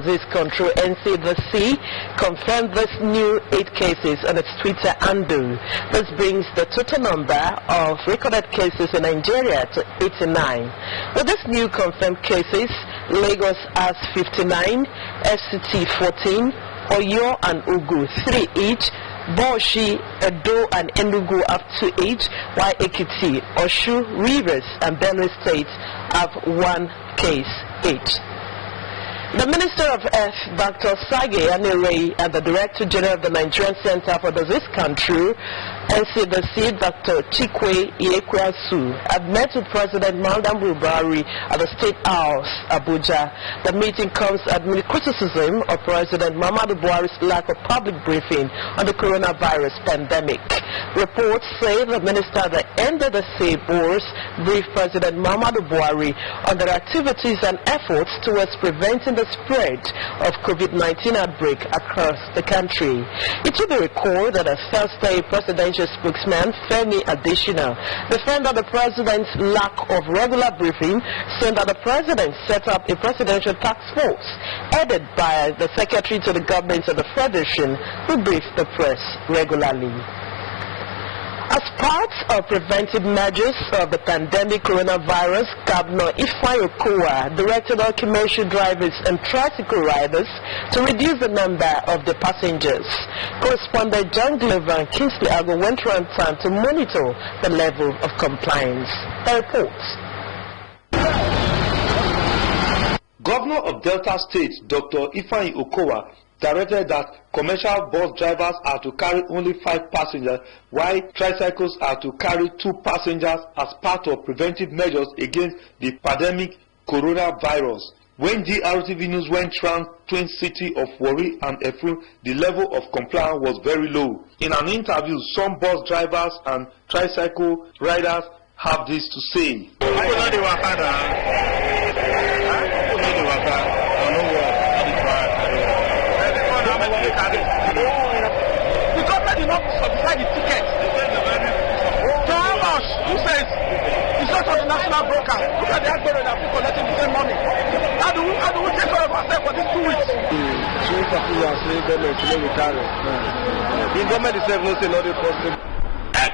Disease Control (NCDC) confirmed this new 8 cases on its Twitter handle. This brings the total number of recorded cases in Nigeria to 89. With these new confirmed cases, Lagos has 59, FCT 14, Oyo and Ogun 3 each, Boshi, Edo and Enugu have 2 each, while Ekiti, Oshu, Rivers and Benue States have 1 case each. The Minister of Health, Dr. Sage Anire, and the Director General of the Nigerian Center for Disease Control, NCDC, Dr. Chikwe Iekweasu, had met with President Muhammadu Buhari at the State House, Abuja. The meeting comes amid criticism of President Muhammadu Buhari's lack of public briefing on the coronavirus pandemic. Reports say the minister at the end of the Boers briefed President Muhammadu Buhari on their activities and efforts towards preventing the spread of COVID-19 outbreak across the country. It should be recalled that on Thursday, presidential spokesman Femi Adesina defended the president's lack of regular briefing, saying that the president set up a presidential task force headed by the secretary to the government of the Federation who briefed the press regularly. As part of preventive measures of the pandemic coronavirus, Governor Ifeanyi Okowa directed all commercial drivers and tricycle riders to reduce the number of the passengers. Correspondent John Glover and Kingsley Ago went around town to monitor the level of compliance. The reports. Governor of Delta State, Dr. Ifeanyi Okowa, directed that commercial bus drivers are to carry only 5 passengers, while tricycles are to carry 2 passengers as part of preventive measures against the pandemic coronavirus. When DRTV News went round twin city of Warri and Efru, the level of compliance was very low. In an interview, some bus drivers and tricycle riders have this to say. The government did not subsidize the ticket. So how much? Who says it's not on the national broker? Look at the Agbero that people collecting the same money. How do we take care of ourselves for these 2 weeks? The government itself knows a lot of possible.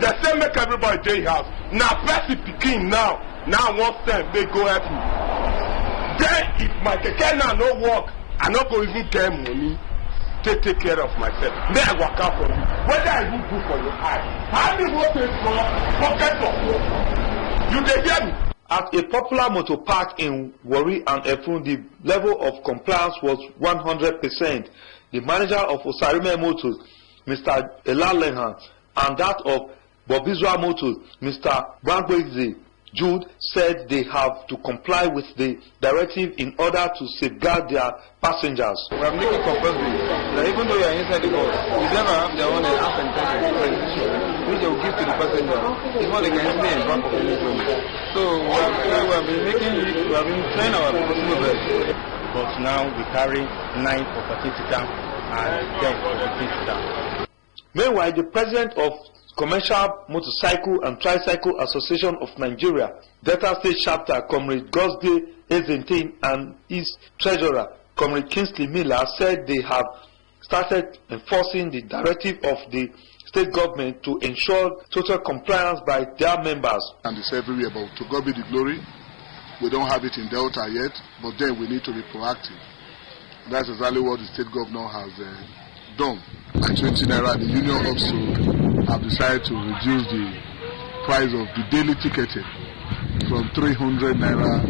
The same make everybody day house. Now Percy Peking now one step they go help you. Then if my keke now no work, I not go even get money. Take care of myself. May I work out for you. Whether I will do for your eye. How do you want to pocket of you? They hear me? At a popular motor park in Warri and Efru, the level of compliance was 100%. The manager of Osarime Motors, Mr. Elalehan, and that of Bobizwa Motors, Mr. Bangweze Jude, said they have to comply with the directive in order to safeguard their passengers. We are making compulsory that even though you are inside the bus, you never have their own app and transition, which they will give to the passenger. It's what they can stay in back of the room. So we have been trying our possible best. But now we carry 9 for 14 seater and 10 for 15 seater. Meanwhile, the president of Commercial Motorcycle and Tricycle Association of Nigeria, Delta State Chapter, Comrade Gosde Ezentin, and his treasurer, Comrade Kingsley Miller, said they have started enforcing the directive of the state government to ensure total compliance by their members. And it's everywhere, but to God be the glory. We don't have it in Delta yet, but then we need to be proactive. That's exactly what the state governor has done. By 20 naira, the union also have decided to reduce the price of the daily ticketing from 300 naira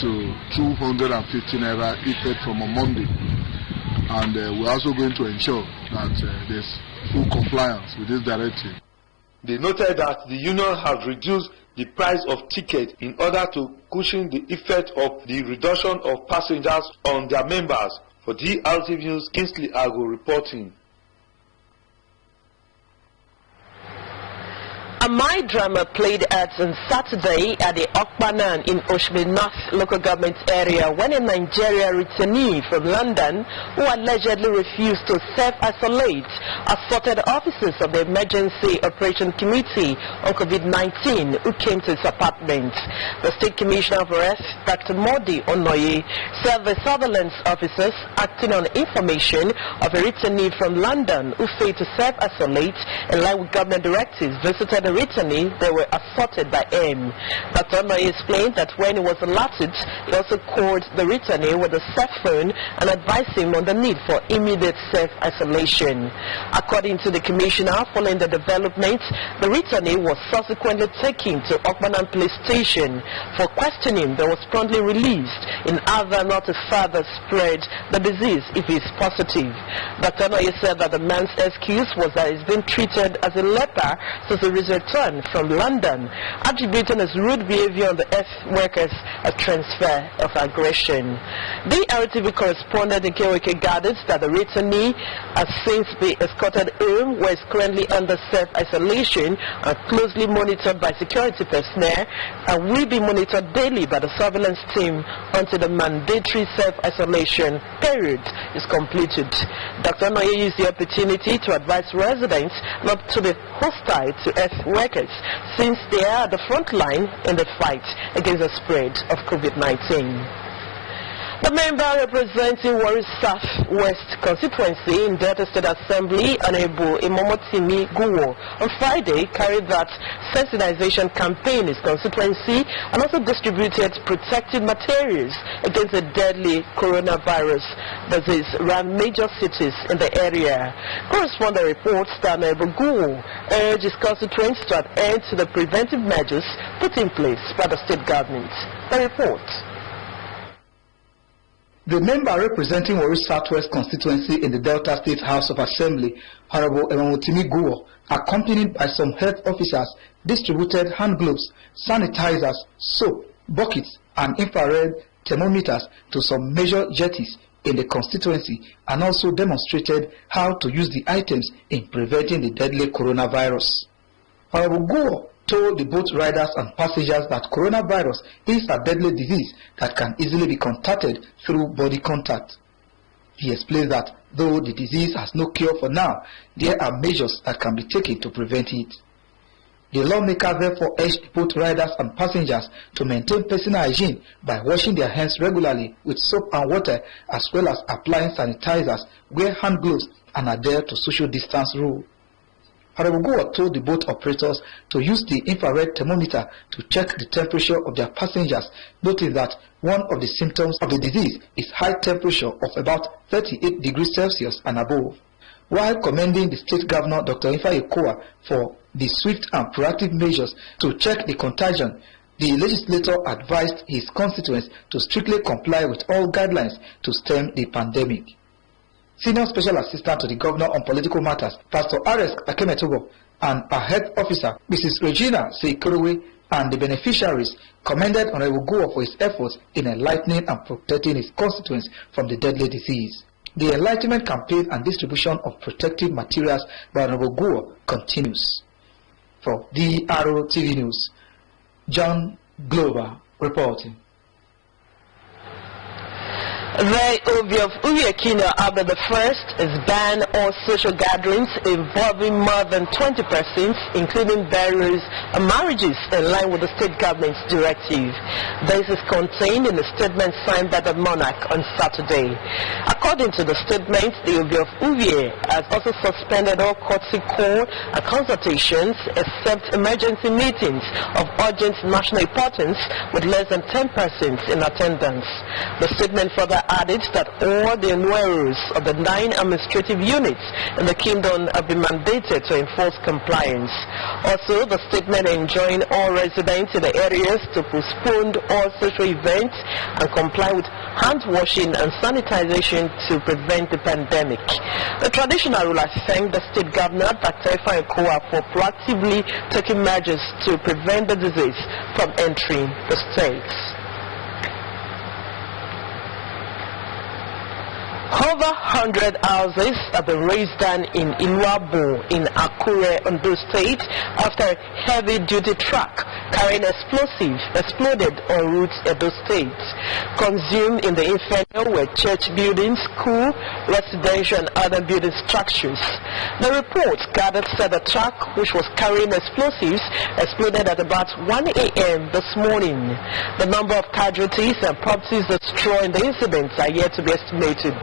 to 250 naira effect from a Monday. And we're also going to ensure that there's full compliance with this directive. They noted that the union has reduced the price of tickets in order to cushion the effect of the reduction of passengers on their members. For DRTV News, Kingsley Ago reporting. My drama played on Saturday at the Okpanan in Oshme North local government area when a Nigeria returnee from London who allegedly refused to self-isolate assaulted officers of the Emergency Operation Committee on COVID-19 who came to his apartment. The State Commissioner of Arrest, Dr. Modi Onoye, said the surveillance officers acting on information of a returnee from London who failed to self-isolate in line with government directives visited the returnee, they were assaulted by him. Dr. Onoye explained that when he was alerted, he also called the returnee with a cell phone and advised him on the need for immediate self-isolation. According to the commissioner, following the development, the returnee was subsequently taken to Okpanan Police Station for questioning, but was promptly released in order not to further spread the disease if he is positive. Dr. Onoye said that the man's excuse was that he's been treated as a leper since his return from London, attributing his rude behavior on the health workers a transfer of aggression. The drtv correspondent in KOK gathered that the returnee has since been escorted home, where he's currently under self-isolation and closely monitored by security personnel, and will be monitored daily by the surveillance team until the mandatory self-isolation period is completed. Dr. Onoye used the opportunity to advise residents not to be hostile to health workers since they are at the front line in the fight against the spread of COVID-19. The member representing Warri South-West constituency in Delta State Assembly, Honorable Imomotimi Guwo, on Friday carried that sensitization campaign in his constituency and also distributed protective materials against the deadly coronavirus disease around major cities in the area. Correspondent reports that Honorable Guwo urged his constituents to adhere to the preventive measures put in place by the state government. The report. The member representing Warri Southwest constituency in the Delta State House of Assembly, Honorable Imomotimi Guwo, accompanied by some health officers, distributed hand gloves, sanitizers, soap, buckets, and infrared thermometers to some major jetties in the constituency, and also demonstrated how to use the items in preventing the deadly coronavirus. Honorable Guwo told the boat riders and passengers that coronavirus is a deadly disease that can easily be contacted through body contact. He explains that though the disease has no cure for now, there are measures that can be taken to prevent it. The lawmaker therefore urged the boat riders and passengers to maintain personal hygiene by washing their hands regularly with soap and water, as well as applying sanitizers, wear hand gloves, and adhere to social distance rule. Honorable Guwo told the boat operators to use the infrared thermometer to check the temperature of their passengers, noting that one of the symptoms of the disease is high temperature of about 38 degrees Celsius and above. While commending the state governor, Dr. Ifeanyi Okowa, for the swift and proactive measures to check the contagion, the legislator advised his constituents to strictly comply with all guidelines to stem the pandemic. Senior Special Assistant to the Governor on Political Matters, Pastor R.S. Akemetogo, and a health officer, Mrs. Regina Seikuruwe, and the beneficiaries commended Honorable Guwo for his efforts in enlightening and protecting his constituents from the deadly disease. The enlightenment campaign and distribution of protective materials by Honorable Guwo continues. For drtv News, John Glover reporting. The Obi of Ubiakino Abba I is ban all social gatherings involving more than 20 persons, including burials and marriages, in line with the state government's directive. This is contained in a statement signed by the monarch on Saturday. According to the statement, the Obi of Ubi has also suspended all courtesy call and consultations except emergency meetings of urgent national importance with less than 10 persons in attendance. The statement further added that all the enrollers of the 9 administrative units in the kingdom have been mandated to enforce compliance. Also, the statement enjoined all residents in the areas to postpone all social events and comply with hand washing and sanitization to prevent the pandemic. The traditional ruler thanked the state governor, Dr. Ifeanyi Okowa, for proactively taking measures to prevent the disease from entering the states. Over 100 houses have been razed down in Iluabo in Akure, Ondo State after a heavy-duty truck carrying explosives exploded en route Edo State. Consumed in the inferno were church buildings, school, residential and other building structures. The report gathered said the truck, which was carrying explosives, exploded at about 1 a.m. this morning. The number of casualties and properties destroyed in the incidents are yet to be estimated.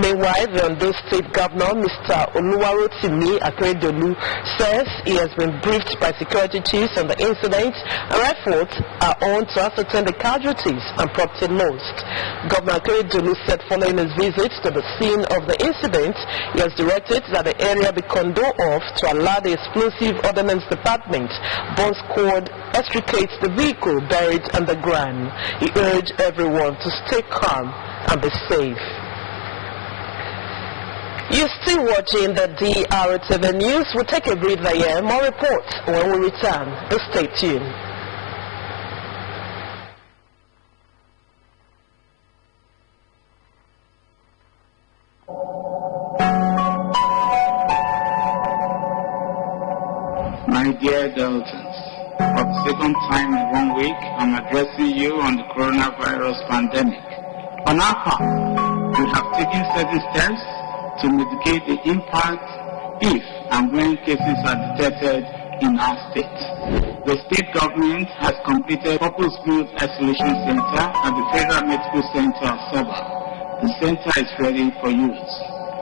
Meanwhile, the Ondo State Governor, Mr. Oluwarotimi Akeredolu, says he has been briefed by security chiefs on the incident and efforts are on to ascertain the casualties and property lost. Governor Akeredolu said following his visit to the scene of the incident, he has directed that the area be cordoned off to allow the Explosive Ordnance Department bomb squad extricate the vehicle buried underground. He urged everyone to stay calm and be safe. You're still watching the DRTV News. We'll take a breather here. More reports when we return. Just stay tuned. My dear Deltans, for the second time in 1 week, I'm addressing you on the coronavirus pandemic. On our part, we have taken certain steps to mitigate the impact if and when cases are detected in our state. The state government has completed purpose-built isolation center at the Federal Medical Center of Sabah. The center is ready for use.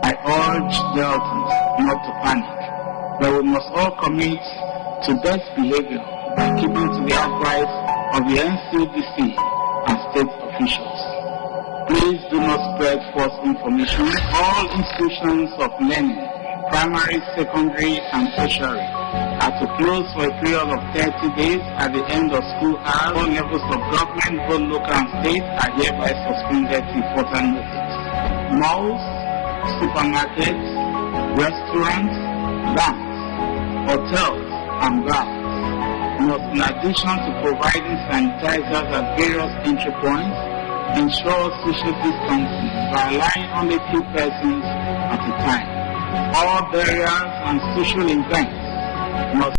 I urge Deltans not to panic, but we must all commit to best behavior by keeping to the advice of the NCDC and state officials. Please do not spread false information. All institutions of learning, primary, secondary, and tertiary, are to close for a period of 30 days at the end of school hours. All levels of government, both local and state, are hereby suspended till further notice. Malls, supermarkets, restaurants, banks, hotels, and bars must, in addition to providing sanitizers at various entry points, ensure social distancing by allowing only 2 persons at a time. All burials and social events must